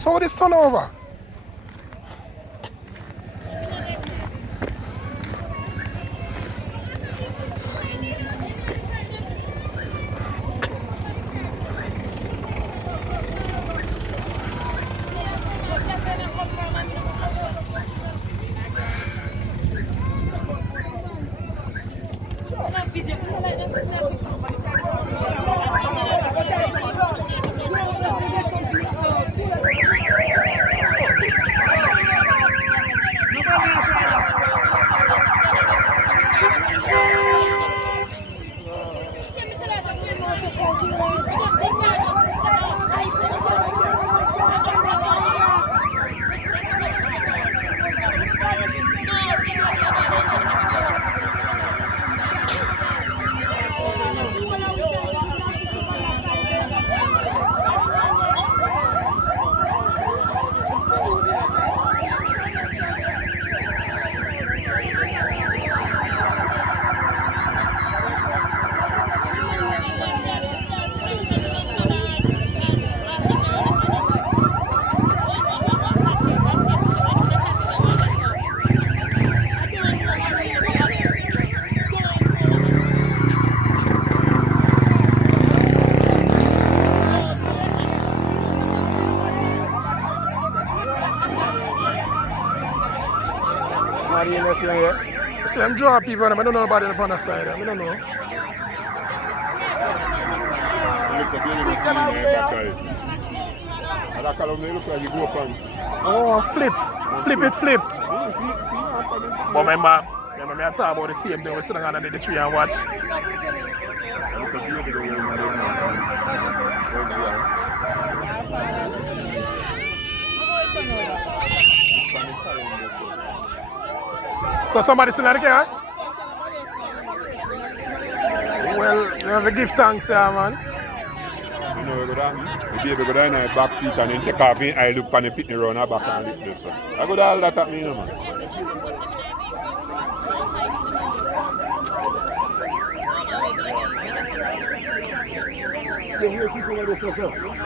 So this turnover. See them draw people and I don't know about it on the side. I don't know. Oh, flip. Flip it, flip. But remember I talk about the same thing. We're sitting under the tree and watch. So somebody still in the car? Well, we have to give thanks here, man. You know, we go down, the baby go down in the back seat and then take off and I look on the pitney round her back and lick this one. I go down all that at me, you know, man.